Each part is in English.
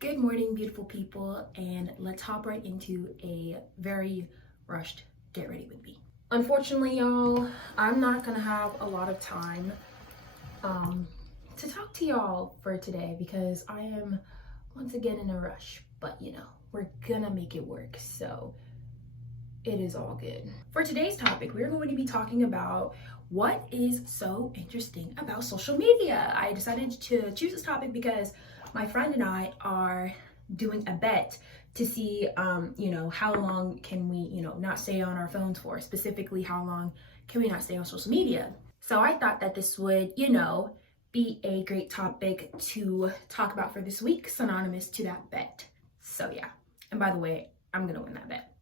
Good morning, beautiful people, and let's hop right into a very rushed get ready with me. Unfortunately, y'all, I'm not gonna have a lot of time to talk to y'all for today because I am once again in a rush, but we're gonna make it work, so it is all good. For today's topic, we're going to be talking about what is so interesting about social media. I decided to choose this topic because my friend and I are doing a bet to see, how long can we, not stay on our phones for, specifically how long can we not stay on social media. So I thought that this would, be a great topic to talk about for this week, synonymous to that bet. So yeah, and by the way, I'm gonna win that bet.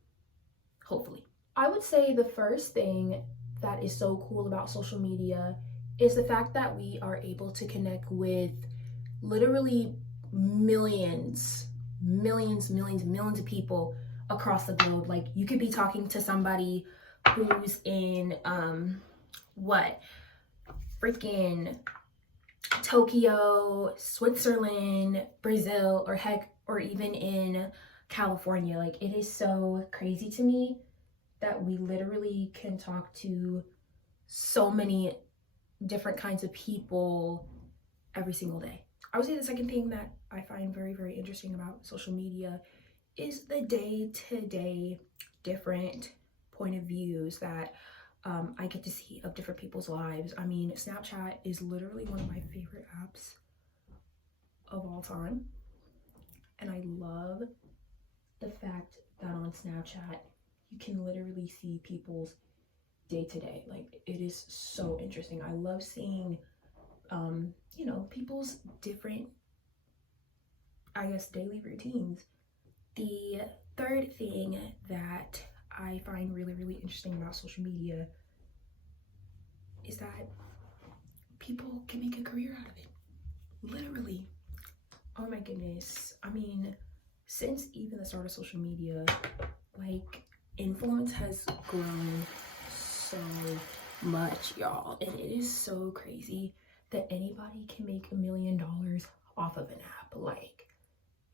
Hopefully. I would say the first thing that is so cool about social media is the fact that we are able to connect with literally millions of people across the globe. Like, you could be talking to somebody who's in freaking Tokyo, Switzerland, Brazil, or even in California. Like, it is so crazy to me that we literally can talk to so many different kinds of people every single day. I would say the second thing that I find very, very interesting about social media is the day-to-day different point of views that I get to see of different people's lives. I mean, Snapchat is literally one of my favorite apps of all time. And I love the fact that on Snapchat, you can literally see people's day-to-day. Like, it is so interesting. I love seeing, people's different, daily routines. The third thing that I find really, really interesting about social media is that people can make a career out of it. Literally. Oh my goodness. I mean, since even the start of social media, like, influence has grown so much, y'all, and it is so crazy that anybody can make $1 million off of an app. Like,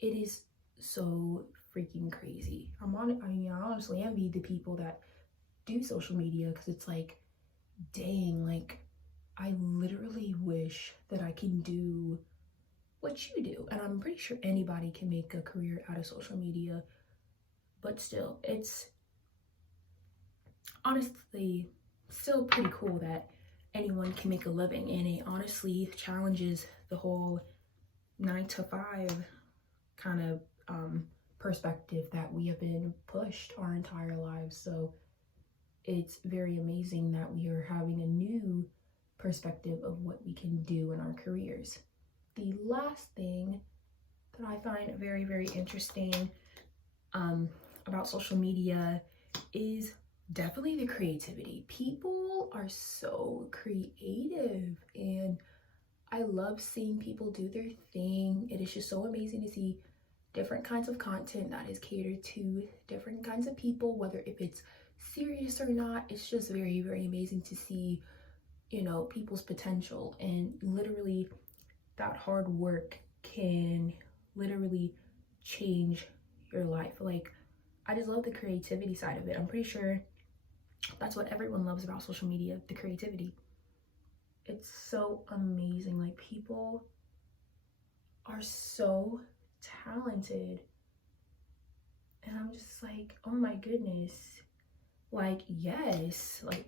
it is so freaking crazy. I honestly envy the people that do social media, because it's like, dang, like, I literally wish that I can do what you do. And I'm pretty sure anybody can make a career out of social media, but still, it's honestly still pretty cool that anyone can make a living, and it honestly challenges the whole 9-to-5 kind of perspective that we have been pushed our entire lives. So it's very amazing that we are having a new perspective of what we can do in our careers. The last thing that I find very, very interesting about social media is definitely the creativity. People are so creative, and I love seeing people do their thing. It is just so amazing to see different kinds of content that is catered to different kinds of people, whether if it's serious or not. It's just very, very amazing to see, people's potential, and literally that hard work can literally change your life. Like, I just love the creativity side of it. I'm pretty sure that's what everyone loves about social media, the creativity. It's so amazing. Like, people are so talented, and I'm just like, oh my goodness, like, yes, like,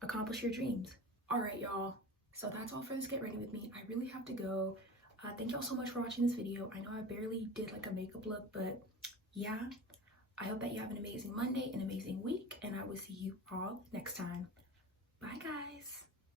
accomplish your dreams. All right, y'all, so that's all for this get ready with me. I really have to go. Thank y'all so much for watching this video. I know I barely did like a makeup look, but yeah, I hope that you have an amazing Monday, an amazing week, and I will see you all next time. Bye, guys.